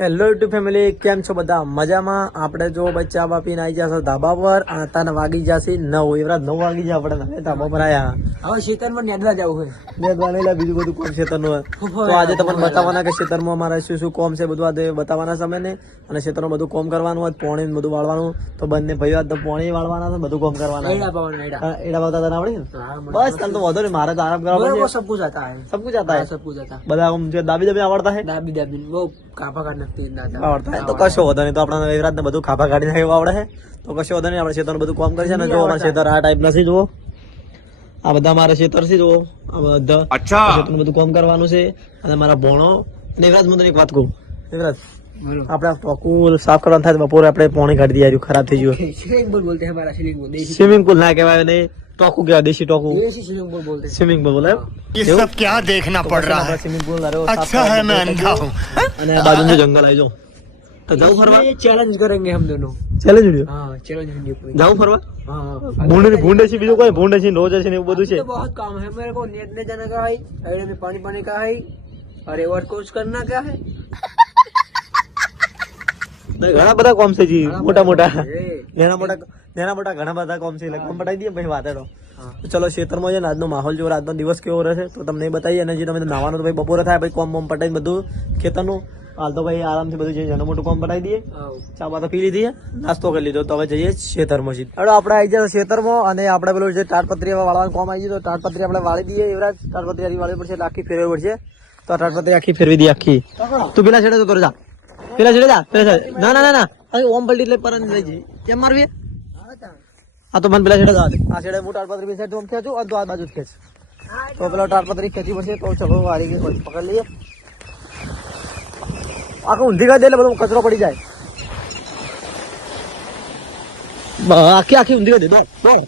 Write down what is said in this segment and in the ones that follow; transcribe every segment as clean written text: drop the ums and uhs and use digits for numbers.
Hello YouTube family, કેમ છો બધા? મજામાં? આપણે જો ભાઈ ચા બા પીને આવી જશે ધાબા પર અને તાને વાગી જશે 9 એવરા 9 વાગી જાય આપણે ધાબા પર આયા. હવે ખેતરમાં નેદવા જવું હોય. નેદવા નહીં લે, બીજું બધું કોમ ખેતરનું. તો આજે તમને બતાવવાના કે ખેતરમાં અમારે શું શું કોમ છે બધું આજે બતાવવાના સમય ને. અને ખેતરમાં બધું કોમ કરવાનું હોય, પાણી બધું વાળવાનું. તો બંને ભાઈઓ આજ તો પાણી વાળવાના છે, બધું કોમ કરવાના. એડા વાળતા તને આવડે ને? બસ તને તો વધો નહીં, મારે તો આરામ કરવા પડશે. सब कुछ आता है, सब कुछ आता है, सब कुछ आता है. બધા આમ જે દાબી દાબી આવડતા છે. दाबी दाबी वो कापा काट नक्की ना આવડતા હોય તો કશો વધો નહીં. તો આપણા એવરાજ ને બધું ખાપા કાઢી નાખે આવડે છે. તો કશો વધો નહીં, આપણે ખેતરનું બધું કામ કરી છે ને. જો અમારા ખેતર આ ટાઈપ નથી, જુઓ આ બધા મારા ખેતર છે, જુઓ આ બધા ખેતરનું બધું કામ કરવાનું છે. અને મારા ભણો અને એવરાજ, હું તને એક વાત કહું, એવરાજ આપણે ટોકું સાફ કરવાનું થાય તો બપોરે આપણે પાણી કાઢી દઈએ, ખરાબ થઈ ગયું. स्विमिंग पूल बोलते हैं हमारा, स्विमिंग पूल देसी, સ્વિમિંગ પુલ ના કહેવાય નહીં, ટોકું કહેવાય, દેશી ટોકું. देसी स्विमिंग पूल बोलते हैं. સ્વિમિંગ પુલ બોલે. ये सब क्या देखना पड़ रहा है? સ્વિમિંગ પુલ अच्छा है मैं अंधा हूँ. અને બાજુનું જંગલ આવી જાઓ તો જાઉં ફરવા. ये चैलेंज करेंगे हम दोनों. ચેલેન્જ વિડિયો हाँ चैलेंज वीडियो पूरी. જાઉં ફરવા. हाँ ભૂંડ છે, બીજું કોઈ ભૂંડ છે, રોજ છે ને એવું બધું છે. तो बहुत काम है मेरे को. नेटने जाने का है, साइड में पानी पानी का है, और एक और कोर्स करना क्या है. ઘણા બધા કોમ છે જી, મોટા મોટા ए, નાના મોટા ઘણા બધા કોમ છે. એટલે કોમ પટાઈ દઈએ પછી વાત હેડો. हाँ. તો ચલો ખેતરમાં છે ને આજનો માહોલ જો, આજનો દિવસ કેવો રહેશે તો તમને એ બતાવીએ. અને જે તમે નાવાનું તો ભાઈ બપોરે થાય, ભાઈ કોમ બોમ પટાઈ બધું ખેતરનું. હાલ તો ભાઈ આરામથી બધું જે નાનું મોટું કોમ પટાઈ દઈએ. आओ. ચા બા તો પી લીધી, નાસ્તો કરી લીધો. તો હવે જઈએ ખેતરમાં. હવે આપણે આવી જશે ખેતરમાં અને આપણે પેલું જે તાડપત્રી વાળવાનું કોમ આવી ગયું. તો તાડપત્રી આપણે વાળી દઈએ. એવરાજ તાડપત્રી વાળવી પડશે, એટલે આખી ફેરવવી પડશે. તો આ તાડપત્રી આખી ફેરવી દઈએ આખી. તું પેલા છેડે તો જા, પેલા છેડે જા, પેલા છેડે. ના ના ના ના, ઓમ પલટી એટલે પર લઈ જઈએ. કેમ મારવી? આ તો મને પેલા છેડે જવા દે. આ છેડે હું તાડપત્રી પેલા સાઈડ ખેંચું અને તો આ બાજુ જ ખેંચ. તો પેલા તાડપત્રી ખેંચી પડશે. તો ચલો વાળી ગઈ, પકડી લઈએ. આખું ઊંધી કરી દે એટલે બધો કચરો પડી જાય. આખી આખી ઊંધી કરી દે. દોડ દોડ,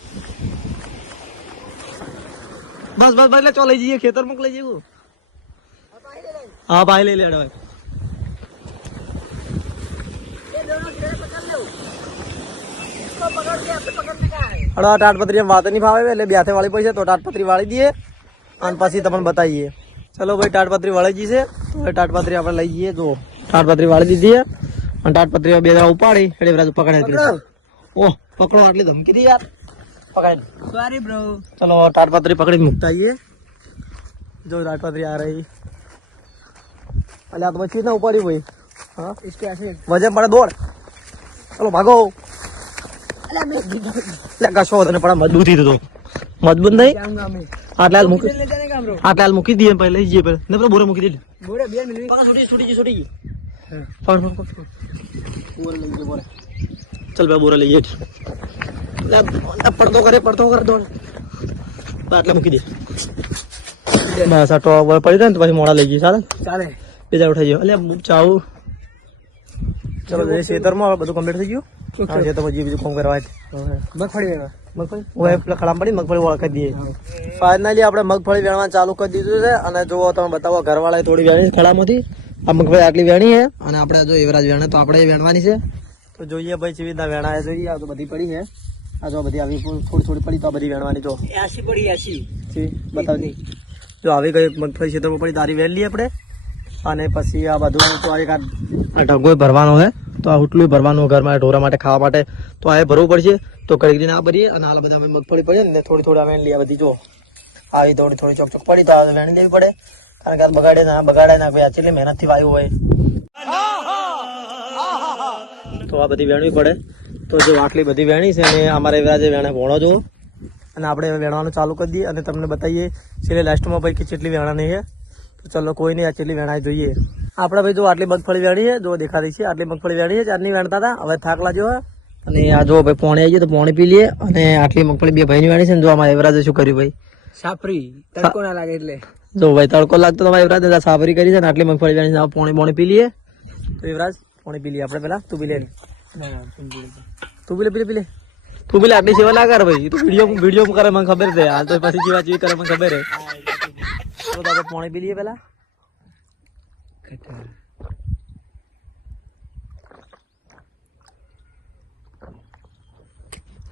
બસ બસ બસ. એટલે ચો લઈ જઈએ ખેતર માં લઈ જઈએ. હા ભાઈ લઈ લે. તાટપત્રી વાત નહીં ફાવે એટલે બે વાળી પડશે. તો તાટપત્રી વાળી દઈએ અને પછી તમને બતાવીએ. ચલો ભાઈ, તાટપત્રી વાળી જઈએ. તો તાટપત્રી આપણે લઈ જઈએ. જો તાટપત્રી વાળી દીધી અને તાટપત્રી બે જણા ઉપાડી એટલે પકડાય. ઓહ પકડો, આટલી ધમકી દી યાર. પકડાય. Sorry bro. ચલો તાટપત્રી પકડી મૂકતા આવીએ. જો તાટપત્રી આ રહી. એટલે આ તો પછી ના ઉપાડી ભાઈ. હા इसके ऐसे વજન પડે, દોડ. ચલો ભાગો. એટલે કશો તને પણ મજબૂત થતો, મજબૂત નહીં. जाऊंगा मैं. આટલા હાલ મૂકી, ले जाने का ब्रो. આટલા હાલ મૂકી દઈએ. પહેલા લઈ જઈએ, પહેલા ને પેલા બોરે મૂકી દે. बोरे बियर मिल गई. છૂટી ગઈ. પકડ પકડ પકડ. બોરે લઈ જઈએ, બોરે. ચલ ભાઈ બોરે લઈએ. પડતો કરે દોડ. આટલા મૂકી દે. બસ આ ટોપ પડી જાય ને તો પછી મોડા લઈ જઈએ. ચાલે ચાલે. બીજા ઉઠાઈ ગયો. એટલે ચાવું. ચલો જઈએ ખેતરમાં. હવે બધું કમ્પ્લીટ થઈ ગયું. હા ખેતરમાં જે બીજું કામ કરવા મગફળી વેણવા. મગફળી ઓય પેલા ખડામ પડી મગફળી વળખાઈ દઈએ. ફાઇનલી આપણે મગફળી વેણવાનું ચાલુ કરી દીધું છે. અને જો તમે બતાવો, ઘરવાળાએ થોડી વેણી ખડામાંથી. આ મગફળી આટલી વેણી છે અને આપણે જો એવરાજ વેણે તો આપણે વેણવાની છે. તો જોઈએ ભાઈ કેવી રીતના વેણાય. જોઈએ આ તો બધી પડી છે. આ જો બધી આવી થોડી પડી તો આ બધી વેણવાની. જો 80 પડી 80. બતાવજી. જો આવી કઈ મગફળી ખેતરમાં પડી તારી વેણ લઈએ આપણે. અને પછી આ બધું તો આ ઢગો ભરવાનો છે. તો આ ઉટલું ભરવાનું ઘરમાં ઢોરા માટે ખાવા માટે. તો આ ભરવું પડશે. તો કઈ ના ભરીએ. અને હાલ બધા મગફળી પડે ને થોડી વેણ લઈએ બધી. જો આવી થોડી ચોક પડી તો આ વેણ લેવી પડે. કારણ કે આ બગાડે ના ભાઈ, આ કેટલી મહેનત થી વાયુ હોય. તો આ બધી વેણવી પડે. તો જો આટલી બધી વેણી છે ને અમારે એવા જે વેણે ભોણો જો. અને આપણે વેણવાનું ચાલુ કરી દઈએ અને તમને બતાવીએ છેલ્લે લાસ્ટમાં ભાઈ કે કેટલી વેણાની છે. તો ચલો કોઈ નહીં, આ કેટલી વેણાય જોઈએ. આપણે ભાઈ જો આટલી મગફળી વેણી છે, જો દેખાતી છે આટલી મગફળી વેણી છે. ચારની વેણતા હતા, હવે થાક લાગ્યો. અને આ જો ભાઈ પોણી આવી ગઈ તો પોણી પી લઈએ. અને આટલી મગફળી બે ભાઈની વેણી છે ને. જો અમારા એવરાજે શું કર્યું ભાઈ, સાપરી તડકો ના લાગે એટલે. જો ભાઈ તડકો લાગતો તમારા એવરાજ સાફરી કરી છે ને. આટલી મગફળી વેણી છે. પોણી પી લઈએ. તો એવરાજ પોણી પી લઈએ આપણે પેલા. તું પી લે. તું પી લે. તું પેલા આટલી સેવા ના કર ભાઈ. તું વિડીયો કરે મને ખબર છે. હાલ તો પછી જેવી કરે મને ખબર છે. તો આપણે પાણી પી લઈએ પેલા.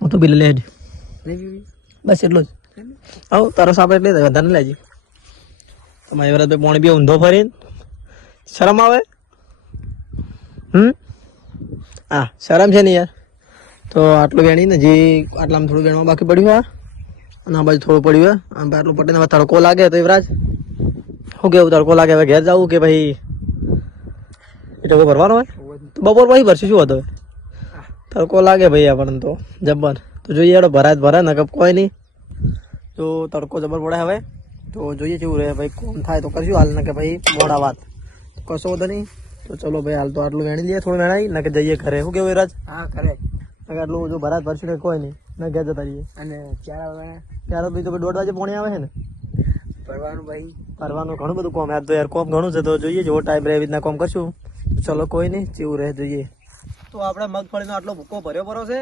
હું તો બિલ લે બસ એટલો જ. આવ તારો સાપ એટલે વધારે લેજે. તમારી વરસ પાણી બી ઊંધો ફરીને શરમ આવે. હા શરમ છે ને યાર. તો આટલું વેણી ને જે આટલામાં થોડું વેણવા બાકી પડ્યું હોય અને આ બાજુ થોડું પડ્યું હોય આમ આટલું પટીને હવે તડકો લાગે તો યુવરાજ શું કેવું તડકો લાગે હવે ઘેર જવું કે ભાઈ એ ટકો ભરવાનો હોય તો બપોર પછી ભરશું શું હતો તડકો લાગે ભાઈ આપણને તો જબર. તો જોઈએ હેડો ભરાય ભરાય ને કોઈ નહીં. તો તડકો જબર પડે હવે તો જોઈએ કેવું રહે ભાઈ કોણ થાય તો કરશું હાલ ને કે ભાઈ મોડા વાત કશો વધો નહીં. તો ચલો ભાઈ હાલ તો આટલું વેણી લઈએ થોડું વેણાઈ ને કે જઈએ ઘરે શું કેવું રાજ હા કરે આટલું જો ભરાત ભરશું કે કોઈ નહીં ને ઘેર જતા રહીએ. અને ચાર ત્યારે ભાઈ તો 1:30 વાગે પોણી આવે છે ને ભરવાનું ભાઈ ભરવાનું ઘણું બધું કોમ યાર તો યાર કોમ ઘણું છે તો જોઈએ જેવો ટાઈમ રહે એવી રીતના કોમ કરશું. ચલો કોઈ નહીં જેવું રહે જોઈએ. તો આપણે મગફળીનો આટલો ભૂકો ભર્યો છે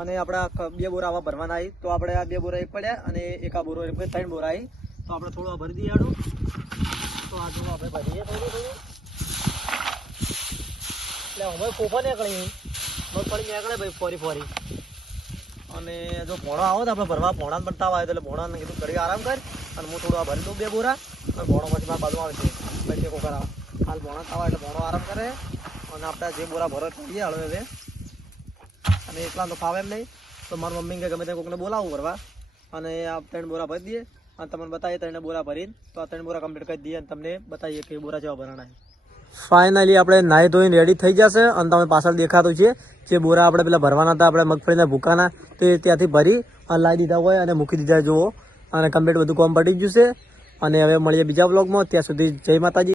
અને આપણા 2 બોરા આવા ભરવાના આવી તો આપણે આ 2 બોરા એક પડ્યા અને એક આ બોરો 3 બોરા આવી તો આપણે થોડું આ ભરી દઈએ આડું. તો આ જો આપણે ભરીએ થોડું એટલે હવે કોફા નીકળી મગફળી નીકળે ભાઈ ફોરી ફોરી અને જો ભોણો આવો તો આપણે ભરવા ભોણા બનતા આવે એટલે ભોણાને કીધું કરી આરામ કર અને હું થોડું આ ભરી દઉં 2 બોરા અને ભોણો પછી મારા બાજુ આવે છે પછી કોકર આવે હાલ ભોણા ખાવા એટલે ભોણો આરામ કરે અને આપણે જે બોરા ભરો કરીએ હળવે હવે અને એકલા તો ફાવે એમ નહીં તો મારી મમ્મી કે ગમે તે કોકને બોલાવું ભરવા અને આ 3 બોરા ભરી દઈએ અને તમને બતાવીએ 3 બોરા ભરીને તો આ 3 બોરા કમ્પ્લીટ કરી દઈએ અને તમને બતાવીએ કે બોરા જેવા ભરાણા. ફાઇનલી આપણે નાહી ધોઈને રેડી થઈ જશે અને તમે પાછળ દેખાતું છે જે બોરા આપણે પેલા ભરવાના હતા આપણે મગફળીના ભૂકાના તો એ ત્યાંથી ભરી અને લાવી દીધા હોય અને મૂકી દીધા જુઓ અને કમ્પ્લીટ બધું કોમ પડી ગયું છે અને હવે મળીએ બીજા બ્લોગમાં. ત્યાં સુધી જય માતાજી.